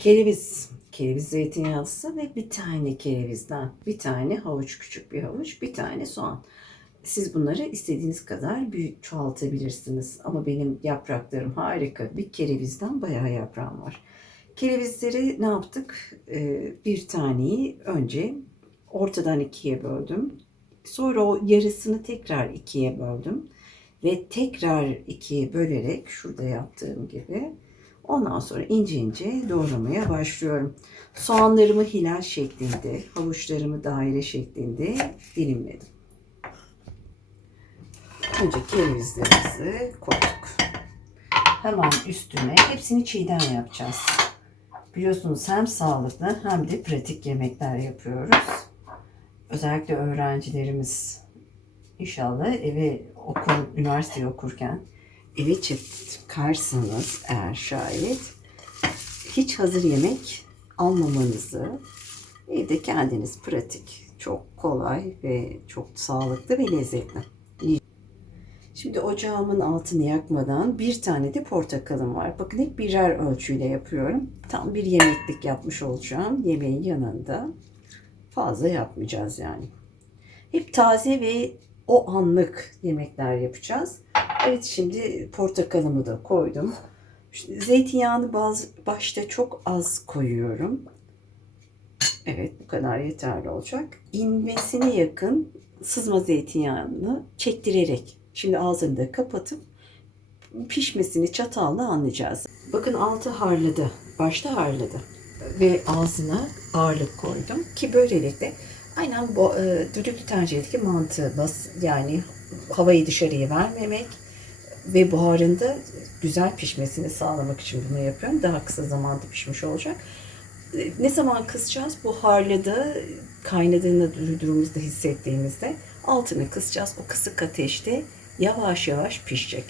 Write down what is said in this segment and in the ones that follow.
Kereviz. Kereviz zeytinyağlısı ve bir tane kerevizden. Bir tane havuç, küçük bir havuç, bir tane soğan. Siz bunları istediğiniz kadar büyük çoğaltabilirsiniz. Ama benim yapraklarım harika. Bir kerevizden bayağı yaprağım var. Kerevizleri ne yaptık? Ee, bir taneyi önce ortadan ikiye böldüm. Sonra o yarısını tekrar ikiye böldüm. Ve tekrar ikiye bölerek şurada yaptığım gibi ondan sonra ince ince doğramaya başlıyorum. Soğanlarımı hilal şeklinde, havuçlarımı daire şeklinde dilimledim. Önce kerevizlerimizi koyduk. Hemen üstüne hepsini çiğden yapacağız. Biliyorsunuz hem sağlıklı hem de pratik yemekler yapıyoruz. Özellikle öğrencilerimiz inşallah eve okul, üniversite okurken eve çıkarsanız eğer şayet hiç hazır yemek almamanızı evde kendiniz pratik, çok kolay ve çok sağlıklı ve lezzetli. Şimdi ocağımın altını yakmadan bir tane de portakalım var. Bakın hep birer ölçüyle yapıyorum. Tam bir yemeklik yapmış olacağım. Yemeğin yanında fazla yapmayacağız yani. Hep taze ve o anlık yemekler yapacağız. Evet şimdi portakalımı da koydum. İşte zeytinyağını baz, başta çok az koyuyorum. Evet bu kadar yeterli olacak. İnmesine yakın sızma zeytinyağını çektirerek şimdi ağzını da kapatıp pişmesini çatalla anlayacağız. Bakın altı harladı. Başta harladı. Ve ağzına ağırlık koydum ki böylelikle aynen bu e, düdüklü tenceredeki mantığı bas yani havayı dışarıya vermemek ve buharında güzel pişmesini sağlamak için bunu yapıyorum. Daha kısa zamanda pişmiş olacak. E, Ne zaman kısacağız? Buharladı, kaynadığını duyduğumuzda hissettiğimizde altını kısacağız. O kısık ateşte yavaş yavaş pişecek.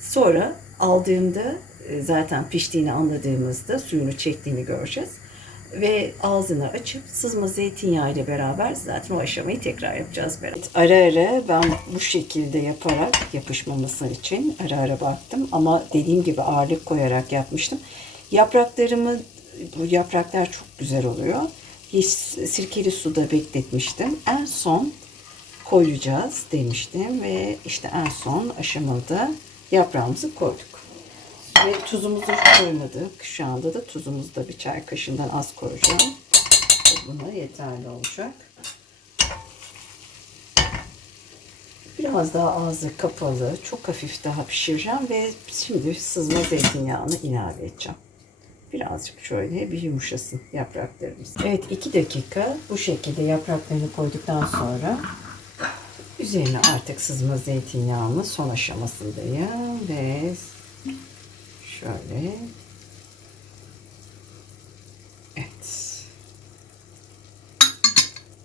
Sonra aldığımda e, zaten piştiğini anladığımızda suyunu çektiğini göreceğiz. Ve ağzını açıp sızma zeytinyağı ile beraber zaten o aşamayı tekrar yapacağız beraber. Ara ara ben bu şekilde yaparak yapışmaması için ara ara baktım. Ama dediğim gibi ağırlık koyarak yapmıştım. Yapraklarımı, bu yapraklar çok güzel oluyor. Hiç sirkeli suda bekletmiştim. En son koyacağız demiştim ve işte en son aşamada yaprağımızı koyduk. Ve tuzumuzu koymadık. Şu anda da tuzumuzu da bir çay kaşığından az koyacağım. Buna yeterli olacak. Biraz daha ağzı kapalı, çok hafif daha pişireceğim ve şimdi sızma zeytinyağını ilave edeceğim. Birazcık şöyle bir yumuşasın yapraklarımız. Evet 2 dakika bu şekilde yapraklarını koyduktan sonra üzerine artık sızma zeytinyağının son aşamasındayım ve şöyle evet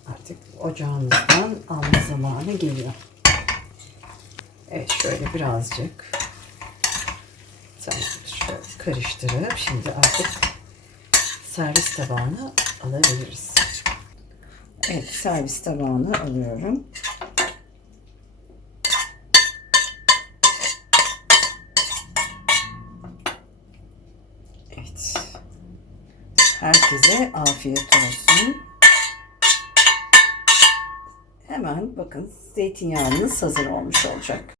artık ocağımızdan alma zamanı geliyor. Evet şöyle birazcık şöyle karıştırıp şimdi artık servis tabağına alabiliriz. Evet servis tabağına alıyorum. Evet. Herkese afiyet olsun. Hemen bakın zeytinyağınız hazır olmuş olacak.